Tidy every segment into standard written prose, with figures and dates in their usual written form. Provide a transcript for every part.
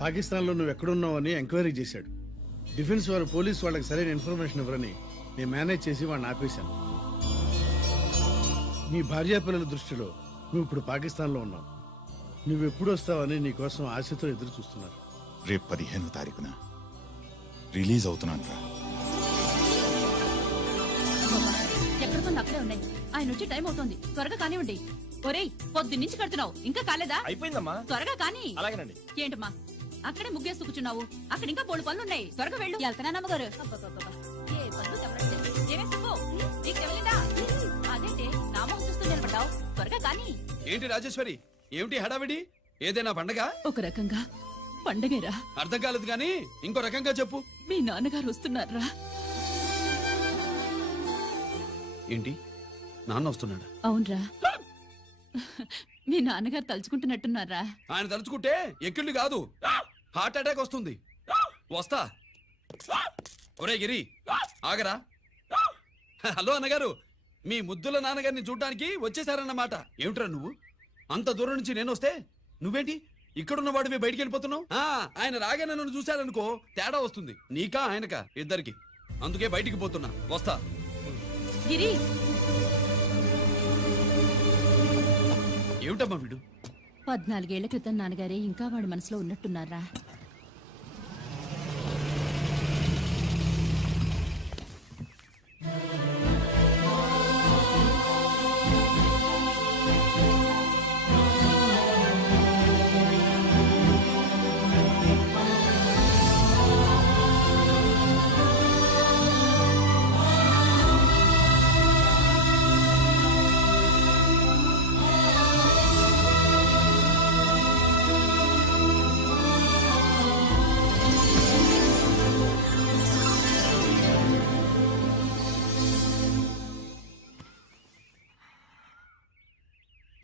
పాకిస్తాన్లో నువ్వు ఎక్కడున్నావు అని ఎంక్వైరీ చేశాడు. డిఫెన్స్ వారు పోలీసు వాళ్ళకి సరైన ఇన్ఫర్మేషన్ ఇవ్వరని నేను మేనేజ్ చేసి వాడిని ఆపేశాను. నీ భార్యా పిల్లల దృష్టిలో నువ్వు ఇప్పుడు పాకిస్తాన్లో ఉన్నావు. నువ్వు ఎప్పుడు వస్తావని నీ కోసం ఆశతో ఎదురు చూస్తున్నారు. రేపు 15వ తారీఖున రిలీజ్ అవుతున్నాను రా. ఎక్కడితో అక్కడే ఉన్నాయి. ఆయన వచ్చి టైం అవుతోంది, త్వరగా కానివ్వండి. ఒరేయ్, పొద్దున్నుంచి కడుతున్నావు, ఇంకా కాలేదా? అయిపోయిందమ్మా. త్వరగా కాని. అలాగేనండి. ఏంటమ్మా అక్కడే ముగ్గేస్తూ కూర్చున్నావు? అక్కడ ఇంకా 3 పనులు ఉన్నాయి, త్వరగా వెళ్ళు. వెళ్తానమ్మగారు. ఏ పనులు చెప్పలేదు. ఏమే సుబ్బు, నీకు తెలీదా? అదేంటి నామం చూస్తూ నిలబడ్డావు? త్వరగా కాని. ఏంటి రాజేశ్వరి, ఏమిటి హడావిడి? ఏదైనా పండగ? ఒక రకంగా పండగేరా. అర్థం కాలేదు గాని ఇంకో రకంగా చెప్పు. మీ నాన్నగారు వస్తున్నారా? ఏంటి, నాన్న వస్తున్నాడా? అవునరా, మీ నాన్నగారు తలుచుకుంటున్నట్టున్నారా? ఆయన తలుచుకుంటే ఎక్కిళ్ళు కాదు, హార్ట్ అటాక్ వస్తుంది. వస్తా. ఒరే గిరి, ఆగరా. హలో అన్నగారు, మీ ముద్దుల నాన్నగారిని చూడ్డానికి వచ్చేసారన్నమాట. ఏమిట్రా నువ్వు? అంత దూరం నుంచి నేను వస్తే నువ్వేంటి ఇక్కడున్న వాడివి బయటికి వెళ్ళిపోతున్నావు? ఆయన రాగానే నన్ను చూశారనుకో తేడా వస్తుంది, నీకా ఆయనకా ఇద్దరికి. అందుకే బయటికి పోతున్నా. వస్తా. గిరి, ఏమిటమ్మా వీడు? 14 ఏళ్ల క్రితం నాన్నగారే ఇంకా వాడి మనసులో ఉన్నట్టున్నారా?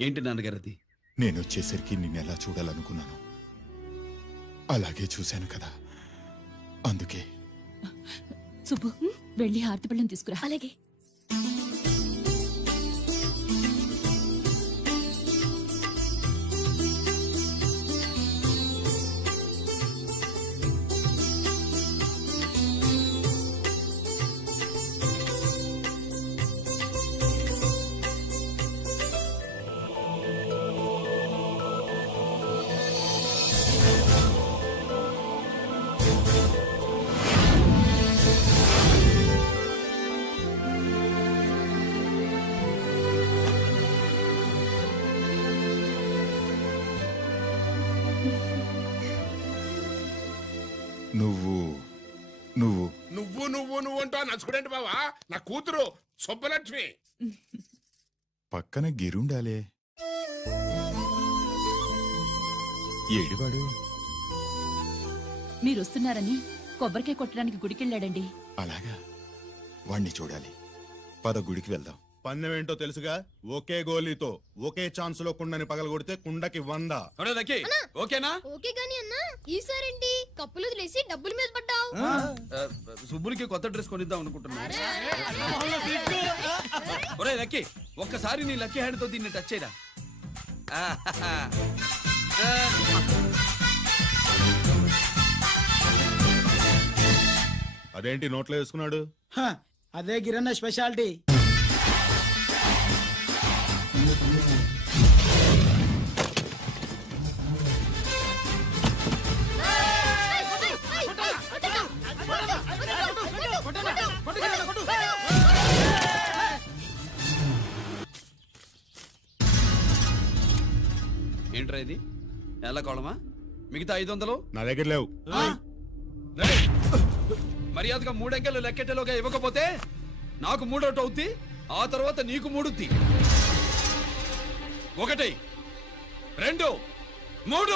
ఏంటి నాన్నగారు అది? నేను వచ్చేసరికి నిన్నెలా చూడాలనుకున్నాను అలాగే చూశాను కదా, అందుకే. సుబ్బు, వెళ్ళి హారతి పళ్ళని తీసుకురా. అలాగే. నువ్వు నువ్వు నువ్వు నువ్వు నువ్వు అంటూ నచ్చుకునేంటి బావా? నా కూతురు సుబ్బలక్ష్మి. పక్కన గిరుండాలే. ఏడివాడు? మీరొస్తున్నారని కొబ్బరికాయ కొట్టడానికి గుడికెళ్ళాడండి. అలాగా, వాణ్ణి చూడాలి. పద, గుడికి వెళ్దాం. పందెం ఏంటో తెలుసుగా? ఒకే గోలీతో ఒకే ఛాన్స్ లో కుండని పగలగొడితే కుండకి 100. ఓకేనా? ఓకే గాని అన్నా, ఈసారేంటి కప్పులు వదిలేసి డబ్బుల మీద పడ్డావు? సుబ్బులకి కొత్త డ్రెస్ కొనిద్దాం అనుకుంటున్నా. ఒరే లక్కీ, ఒక్కసారి నీ లక్కీ హ్యాండ్ తో దీన్ని టచ్ చేయరా. అదేంటి నోట్లో వేసుకున్నాడు? అదే గిరన్న స్పెషాలిటీ. ఏంట్రా ఇది? నెల కోళమా? మిగతా 500 నా దగ్గర లేవు. మర్యాదగా 3 అంకెలు లెక్కెట్టేలోగా ఇవ్వకపోతే నాకు 3 అవుద్ది, ఆ తర్వాత నీకు 3. 1 2 3.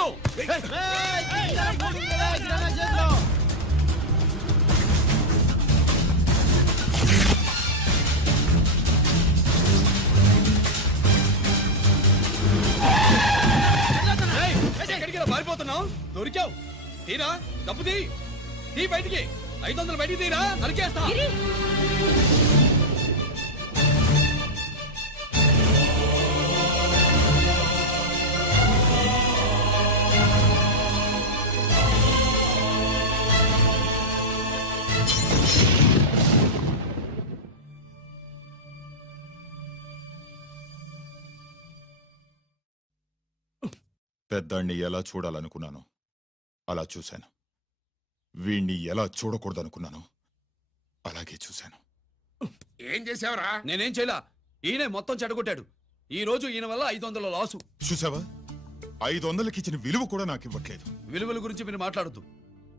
ఎక్కడికి పారిపోతున్నావు? దొరికావు. తీరా డబ్బు తీ బయటికి. 500 బయటికి తీరా, నరికేస్తా. పెద్దాన్ని ఎలా చూడాలనుకున్నాను అలా చూశాను. వీణ్ణి ఎలా చూడకూడదనుకున్నాను అలాగే చూశాను. ఏం చేసావురా? నేనేం చేయలా, ఈయనే మొత్తం చెడగొట్టాడు. ఈ రోజు ఈయన వల్ల 500 లాసు. చూసావా, 500కి ఇచ్చిన విలువ కూడా నాకు ఇవ్వట్లేదు. విలువల గురించి మీరు మాట్లాడద్దు.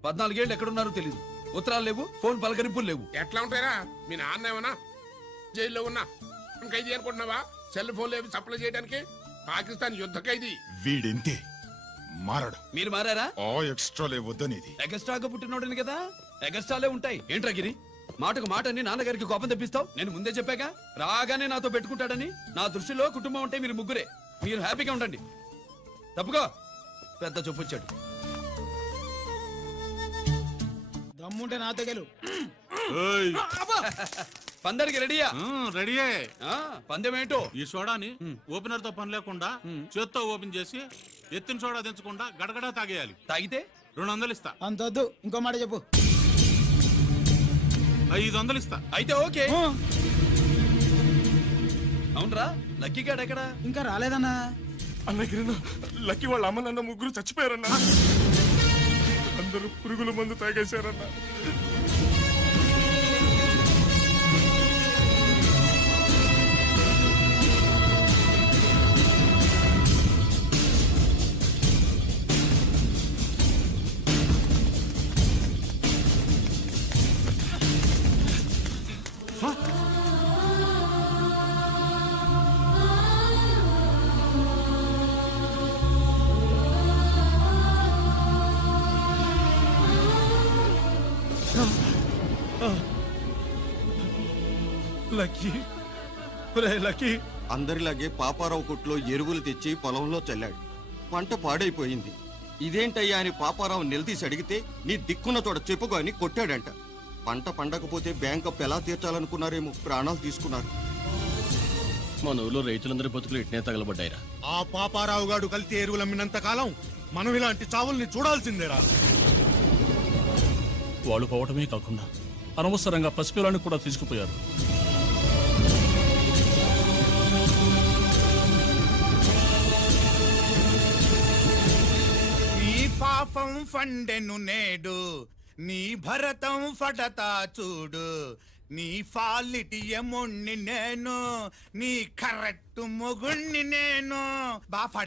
14 ఏళ్ళు ఎక్కడున్నారో తెలీదు. ఉత్తరాలు లేవు, ఫోన్ పలకరింపులు లేవు. ఎట్లా ఉంటాయిరా? మీ నాన్న ఏమన్నా జైల్లో ఉన్నా ఖైదీ అనుకుంటున్నావా? సెల్ ఫోన్లు ఏవి సప్లై చేయడానికి? పాకిస్తాన్ యుద్ధ ఖైదీ. వీడింతే మారడు. మీరు మారారా? ఆ ఎక్స్ట్రాలే వద్దనేది. ఎగస్ట్రాగా పుట్టినోడని కదా, ఎగస్ట్రాలే ఉంటాయి. ఏంట్రా గిరి, మాటకు మాట అని నాన్నగారికి కోపం తెప్పిస్తావు? నేను ముందే చెప్పాగా రాగానే నాతో పెట్టుకుంటాడని. నా దృష్టిలో కుటుంబం అంటే మీరు ముగ్గురే. మీరు హ్యాపీగా ఉండండి. తప్పుకో, పెద్ద చొప్పొచ్చాడు. దమ్ముంటే నాతో గెలు. పందరికి రెడీయా? రెడీయే. పందెం ఏంటో? ఈ సోడాని ఓపెనర్ తో పని లేకుండా చేత్తో ఓపెన్ చేసి ఎత్తిన సోడా తెచ్చకుండా గడగడా తాగేయాలి. తాగితే 200 ఇస్తా. అంతొద్దు, ఇంకో మాట చెప్పు. 500 ఇస్తా. అయితే ఓకే. అవునరా, లక్కీ గాడు ఎక్కడా? ఇంకా రాలేదన్నా. అన్నగిరిన లక్కీ వాళ్ళ అమ్మ నాన్న ముగ్గురు చచ్చిపోయారన్నా. అందరూ పురుగుల మందు తాగేశారన్నా. Lucky, lucky. అందరిలాగే పాపారావు కొట్లో ఎరువులు తెచ్చి పొలంలో చల్లాడు. పంట పాడైపోయింది. ఇదేంటయ్యా అని పాపారావు నిలదీసి అడిగితే నీ దిక్కున్న చోట చెప్పుకో అని కొట్టాడంట. పంట పండకపోతే బ్యాంక్ అప్పు ఎలా తీర్చాలనుకున్నారేమో ప్రాణాలు తీసుకున్నారు. మన ఊళ్ళో రైతులందరి బతుకులు ఇట్నే తగలబడ్డాయిరా. ఆ పాపారావు గాడు కల్తీ ఎరువులు అమ్మినంత కాలం మనం ఇలాంటి చావుల్ని చూడాల్సిందేరా. వాళ్ళు పోవటమే కాకుండా అనవసరంగా పసిపిల్లని కూడా తీసుకుపోయారు. నీ పాపం ఫండెను నేడు, నీ భరతం ఫడతా చూడు. నీ ఫాలిటి ఎముణ్ణి నేను, నీ కరెక్ట్ మొగుణ్ణి నేను. బాగా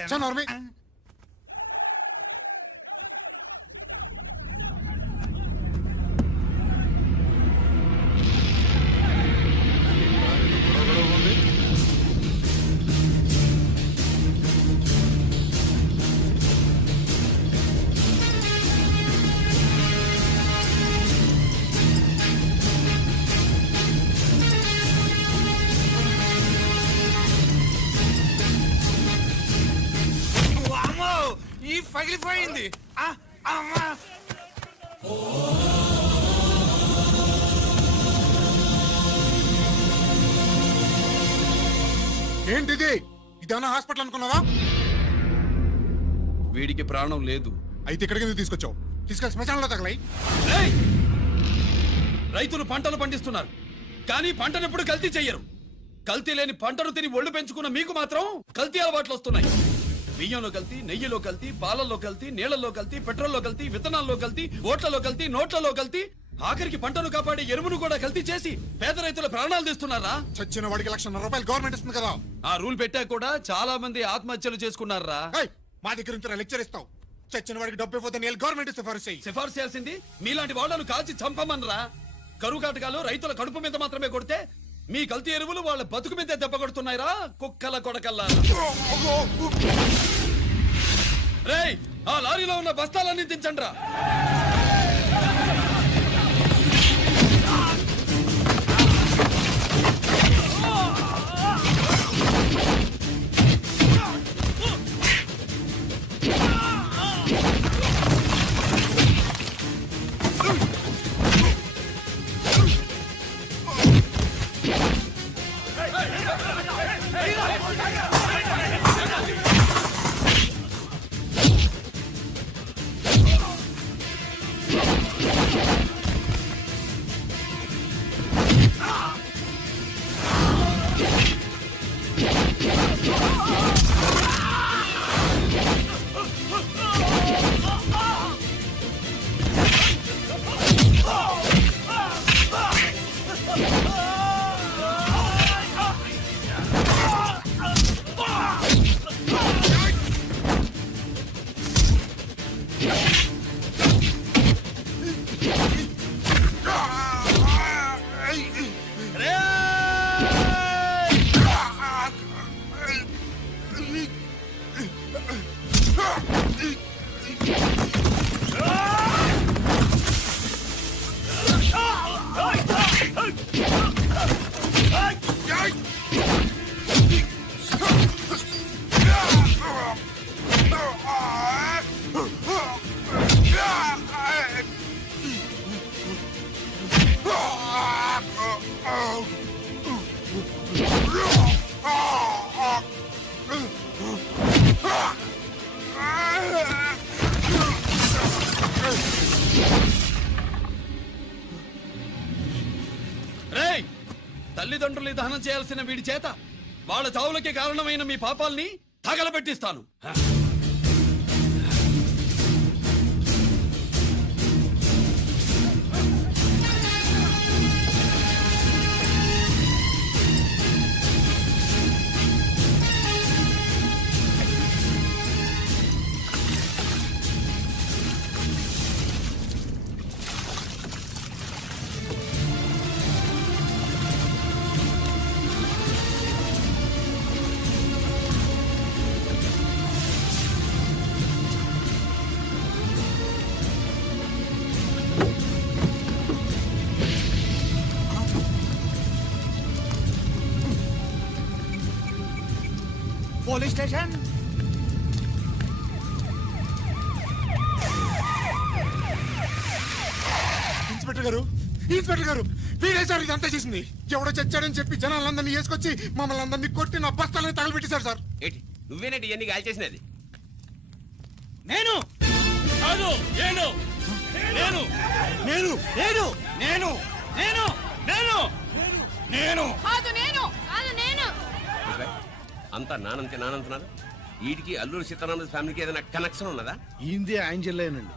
ఈ పగిలిపోయింది. ఏంటిది? ఇదేమన్నా హాస్పిటల్ అనుకున్నావా? వీడికి ప్రాణం లేదు. అయితే ఇక్కడికి ఎందుకు తీసుకొచ్చావు? తీసుకెళ్ళి శ్మశానంలో తగలై. ఏయ్! రైతులు పంటలు పండిస్తున్నారు, కానీ పంటను ఎప్పుడు కల్తీ చెయ్యరు. కల్తీ లేని పంటను తిని ఒళ్ళు పెంచుకున్న మీకు మాత్రం కల్తీ అలవాట్లు వస్తున్నాయి. బియ్యంలో కల్తీ, నెయ్యిలో కల్తీ, పాలల్లో కల్తీ, నీళ్లలో కల్తీ, పెట్రోల్లో కల్తీ, విత్తనాల్లో కల్తీ, ఓట్లలో కల్తీ, నోట్లలో కల్తీ, ఆఖరికి పంటను కాపాడే ఎరువును కూడా కల్తీ చేసి పేద రైతుల ప్రాణాలు తీస్తున్నారా? చచ్చిన వాడికి ₹1,00,000 గవర్నమెంట్ ఇస్తుంది కదా. ఆ రూల్ పెట్టా కూడా చాలా మంది ఆత్మహత్యలు చేసుకున్నారా? మా దగ్గర నుంచి లెక్చర్ ఇస్తావు. చచ్చిన వాడికి డబ్బు ఇవ్వతే గవర్నమెంట్ సిఫార్సు చేయాల్సింది మీలాంటి వాళ్ళను కాల్చి చంపమనరా? కరువు కాటకాలు రైతుల కడుపు మీద మాత్రమే కొడితే మీ కల్తీ ఎరువులు వాళ్ళ బతుకు మీద దెబ్బ కొడుతున్నాయిరా, కుక్కల కొడకల్లా. రేయ్, ఆ లారీలో ఉన్న బస్తాలన్నీ దించండి రా. రేయ్, తల్లిదండ్రుల్ని దహనం చేయాల్సిన వీడి చేత వాళ్ళ చావులకి కారణమైన మీ పాపాల్ని తగలబెట్టిస్తాను. Police station. ఇన్స్పెక్టర్ గారు, ఇన్స్పెక్టర్ గారు, వీడే సార్ ఇదంతా చేసింది. ఎవడో చచ్చాడని చెప్పి జనాలందరినీ వేసుకొచ్చి మమ్మల్ని అందరినీ కొట్టి నా బస్తాలని తగలబెట్టేశారు సార్. ఏంటి నువ్వేనండి ఇవన్నీ గాలి చేసినది? నేను కాదు, నేను నేను నేను నేను నేను నేను నేను నేను కాదు నేను కాదు నేను అంతా నానంటున్నారు. వీటికి అల్లూరి సీతారామరాజు ఫ్యామిలీకి ఏదైనా కనెక్షన్ ఉన్నదా? ఈందే ఆయన జిల్లానండి.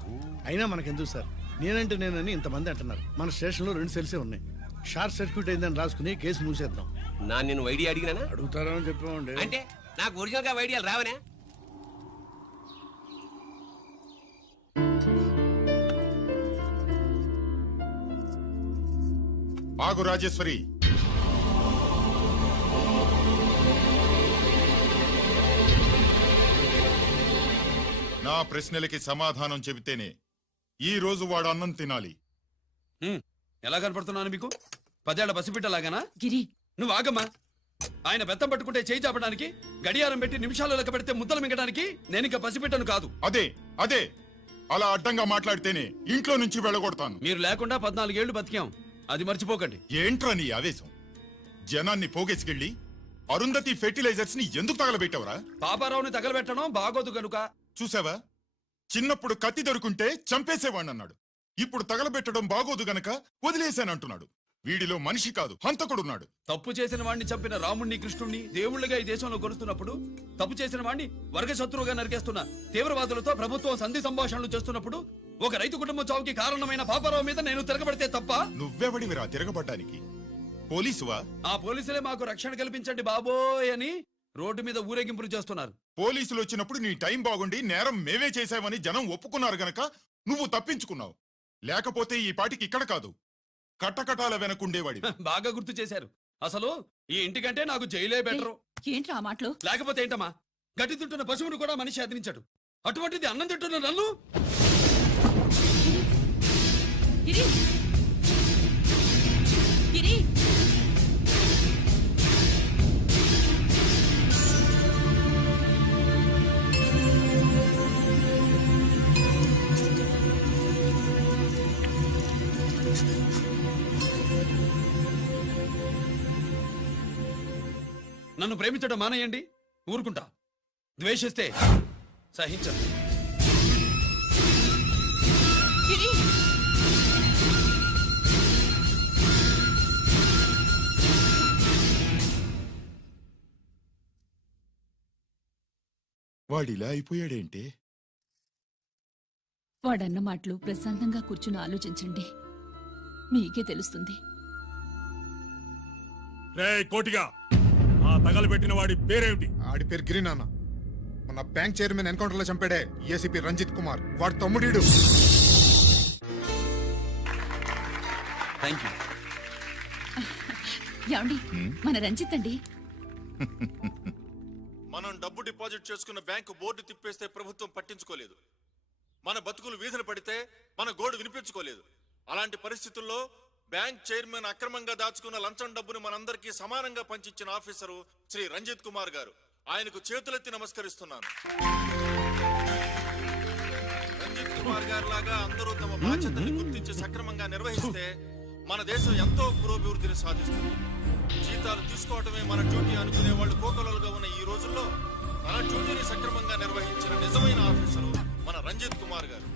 అయినా మనకెందుకు సార్, నేనంటే నేనని ఇంతమంది అంటున్నారు. మన స్టేషన్లో 2 సెల్సే ఉన్నాయి. షార్ట్ సర్క్యూట్ అయిందని రాసుకుని కేసు మూసేద్దాం. నేను ఐడియా అడిగినా అడుగుతారా అని చెప్పామండి. అంటే నాకు ఒరిజినల్ గా ఐడియాలు రావనే? ఆగు రాజేశ్వరి. నా ప్రశ్నలకి సమాధానం చెబితేనే ఈ రోజు వాడు అన్నం తినాలి. ఎలా కనపడుతున్నాను మీకు? 10 ఏళ్ల పసిబిడ్డలాగానా? గిరి, నువ్వు ఆగమ్మా. ఆయన బెత్తం పట్టుకుంటే చేయి చాపడానికి, గడియారం పెట్టి నిమిషాలు లెక్క పెడితే ముద్దలు మింగడానికి నేను ఇంకా పసిబిడ్డను కాదు. అదే అదే అలా అడ్డంగా మాట్లాడితేనే ఇంట్లో నుంచి వెళ్ళగొడతాను. మీరు లేకుండా 14 ఏళ్లు బతికాం, అది మర్చిపోకండి. ఏంట్రా నీ ఆవేశం? జనాన్ని పోగేసుకెళ్ళి అరుంధతి ఫెర్టిలైజర్స్ ని ఎందుకు తగలబెట్టావురా? పాపారావుని తగలబెట్టడం బాగోదు గనుక. చూసావా, చిన్నప్పుడు కత్తి దొరుకుంటే చంపేసేవాణ్ణన్నాడు. ఇప్పుడు తగలబెట్టడం బాగోదు గనక వదిలేశానంటున్నాడు. వీడిలో మనిషి కాదు, హంతకుడున్నాడు. తప్పు చేసిన వాడిని చంపిన రాముణ్ణి, కృష్ణుణ్ణి దేవుళ్ళుగా ఈ దేశంలో కొలుస్తున్నప్పుడు, తప్పు చేసిన వాడిని వర్గశత్రువుగా నరికేస్తున్న తీవ్రవాదులతో ప్రభుత్వం సంధి సంభాషణలు చేస్తున్నప్పుడు, ఒక రైతు కుటుంబం చావుకి కారణమైన పాపారావు మీద నేను తిరగబడితే తప్ప? నువ్వెవడివిరా తిరగబడ్డానికి? పోలీసువా? ఆ పోలీసులే మాకు రక్షణ కల్పించండి బాబోయ్ అని రోడ్డు మీద ఊరేగింపులు చేస్తున్నారు. పోలీసులు వచ్చినప్పుడు నీ టైం బాగుండి నేరం మేమే చేశామని జనం ఒప్పుకున్నారు గనక నువ్వు తప్పించుకున్నావు. లేకపోతే ఈ పాటికి ఇక్కడ కాదు, కట్టకటాల వెనకుండేవాడి. బాగా గుర్తు చేశారు. అసలు ఈ ఇంటికంటే నాకు జైలే బెటరు. ఏంట్రా ఆ మాటలు? లేకపోతే ఏంటమ్మా, గడ్డి తింటున్న పశువును కూడా మనిషి అదిరించాడు. అటువంటిది అన్నం తింటున్న నన్ను? గిరి, గిరి, నన్ను ప్రేమించడం మానేయండి, ఊరుకుంటా. ద్వేషిస్తే సహించను. గిరి, వాడిలా అయిపోయాడేంటే? వాడన్న మాటలు ప్రశాంతంగా కూర్చుని ఆలోచించండి, మీకే తెలుస్తుంది. రే కోటిగా, ఆ తగలబెట్టిన వాడి పేరేమిటి? ఆడి పేరు గిరి నాన్న. మన బ్యాంక్ చైర్మన్ ఎన్కౌంటర్ లో చంపాడే ఏసీపీ రంజిత్ కుమార్, వాడి తమ్ముడీడు. Thank you. ఏమండి, మన రంజిత్ అండి. మనం డబ్బు డిపాజిట్ చేసుకున్న బ్యాంకు బోర్డు తిప్పేస్తే ప్రభుత్వం పట్టించుకోలేదు. మన బతుకులు వీధిన పడితే మన గోడు వినిపించుకోలేదు. అలాంటి పరిస్థితుల్లో బ్యాంక్ చైర్మన్ అక్రమంగా దాచుకున్న లంచం డబ్బును మనందరికీ సమానంగా పంచిచ్చిన ఆఫీసరు శ్రీ రంజిత్ కుమార్ గారు. ఆయనకు చేతులెత్తి నమస్కరిస్తున్నాను. రంజిత్ కుమార్ గారు లాగా అందరూ తమ బాధ్యతల్ని గుర్తించి సక్రమంగా నిర్వహిస్తే మన దేశం ఎంతో పురోభివృద్ధిని సాధిస్తుంది. జీతాలు తీసుకోవటమే మన డ్యూటీ అనుకునే వాళ్ళు కోకొలలుగా ఉన్న ఈ రోజుల్లో మన డ్యూటీని సక్రమంగా నిర్వహించిన నిజమైన ఆఫీసరు మన రంజిత్ కుమార్ గారు.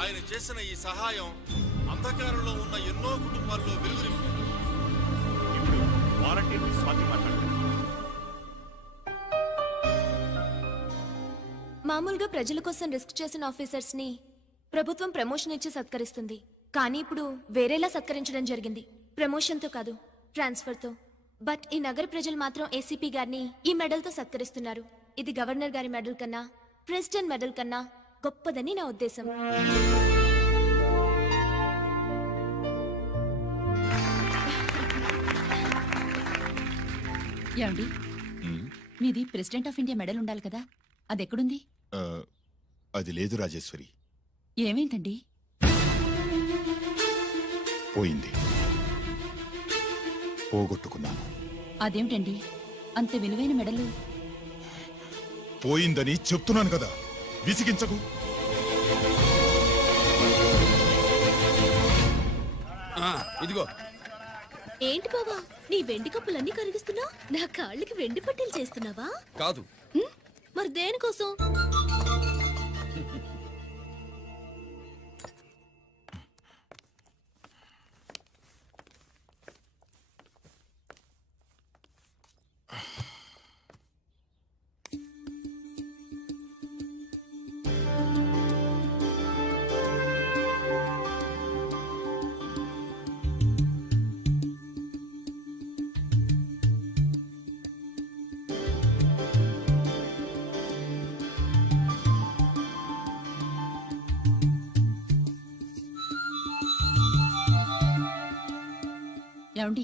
ఆయన చేసిన ఈ సహాయం అంధకారంలో ఉన్న ఎన్నో కుటుంబాల్లో వెలుగు నింపింది. మామూలుగా ప్రజల కోసం రిస్క్ చేసిన ఆఫీసర్స్ ని ప్రభుత్వం ప్రమోషన్ ఇచ్చి సత్కరిస్తుంది. కానీ ఇప్పుడు వేరేలా సత్కరించడం జరిగింది. ప్రమోషన్ తో కాదు, ట్రాన్స్ఫర్ తో. బట్ ఈ నగర ప్రజలు మాత్రం ఏసీపీ గారిని ఈ మెడల్ తో సత్కరిస్తున్నారు. ఇది గవర్నర్ గారి మెడల్ కన్నా, ప్రెసిడెంట్ మెడల్ కన్నా గొప్పదని నా ఉద్దేశం. ఏమండి, మీది ప్రెసిడెంట్ ఆఫ్ ఇండియా మెడల్ ఉండాలి కదా, అది ఎక్కడుంది? అది లేదు రాజేశ్వరి, ఏమైందండి? పోయింది, పోగొట్టుకున్నాను. అదేమిటండి అంత విలువైన మెడలు? పోయిందని చెప్తున్నాను కదా, విసిగించకు. ఇదిగో. ఏంటి బావా, నీ వెండి కప్పులన్నీ కరిగిస్తున్నా? నా కాళ్ళకి వెండి పట్టీలు చేస్తున్నావా? కాదు. మరి దేనికోసం? ఏమండి,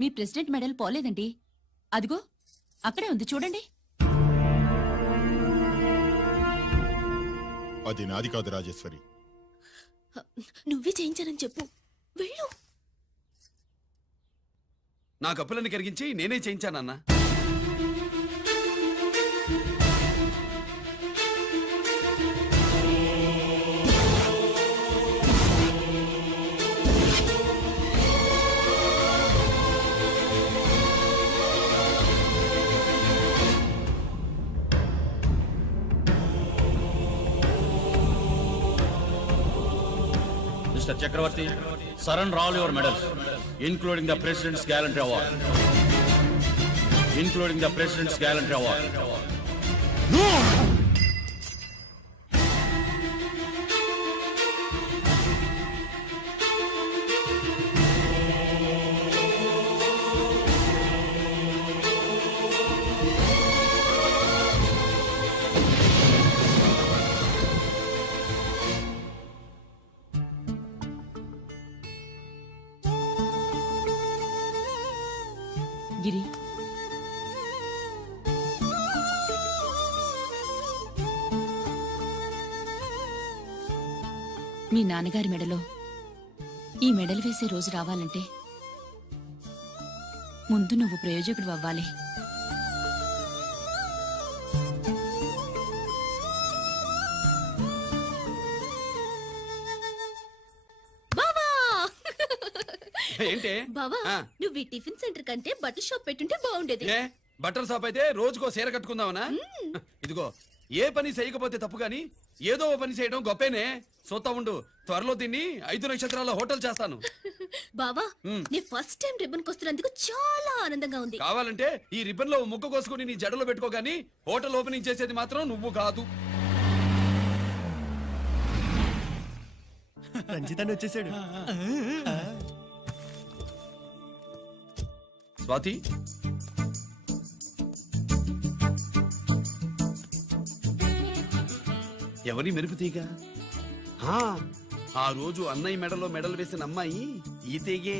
మీ ప్రెసిడెంట్ మెడల్ పోలేదండి, అదిగో అక్కడే ఉంది చూడండి. అది నాది కాదు రాజేశ్వరి. నువ్వే చేయించానని చెప్పు, వెళ్ళు. నా కప్పులన్నీ కరిగించి నేనే చేయించానన్నా. Mr. Chakravarti, surrender all your medals, including the President's Gallantry Award. Including the President's Gallantry Award. No! గిరి, మీ నాన్నగారి మెడలో ఈ మెడల్ వేసే రోజు రావాలంటే ముందు నువ్వు ప్రయోజకుడు అవ్వాలి. ఏంటి బావా, నువ్వు ఈ టిఫిన్ సెంటర్ కంటే బట్టల షాప్ పెట్టుంటే బాగుండేది. ఏ బట్టల షాప్ అయితే రోజుకో చీర కట్టుకుందామనా? ఇదిగో, ఏ పని చేయకపోతే తప్పు గాని ఏదో ఓ పని చేయడం గొప్పేనే. సోతా ఉండు, త్వరలో తిని 5 నక్షత్రాల హోటల్ చేస్తాను. బావా, నీ ఫస్ట్ టైం రిబ్బన్ కొస్తున్నందుకు చాలా ఆనందంగా ఉంది. కావాలంటే ఈ రిబ్బన్ లో ముక్క కోసుకుని నీ జడలో పెట్టుకో గాని హోటల్ ఓపెనింగ్ చేసేది మాత్రం నువ్వు కాదు. రంజితాన్ని వచ్చేసాడు. స్వాతి, ఎవరి మెరుపు తీగ? ఆ రోజు అన్నయ్య మెడలో మెడలు వేసిన అమ్మాయి ఈ తీగే.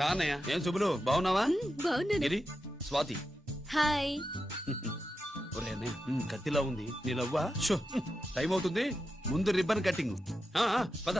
రా అన్నయ్య. ఏం శుభులు బాగున్నావా? బాగున్నాను. గిరి, స్వాతి. హాయ్. ఒరే అన్నయ్య, కత్తిలా ఉంది నీ నవ్వా. టైం అవుతుంది, ముందు రిబ్బన్ కట్టింగ్. పద.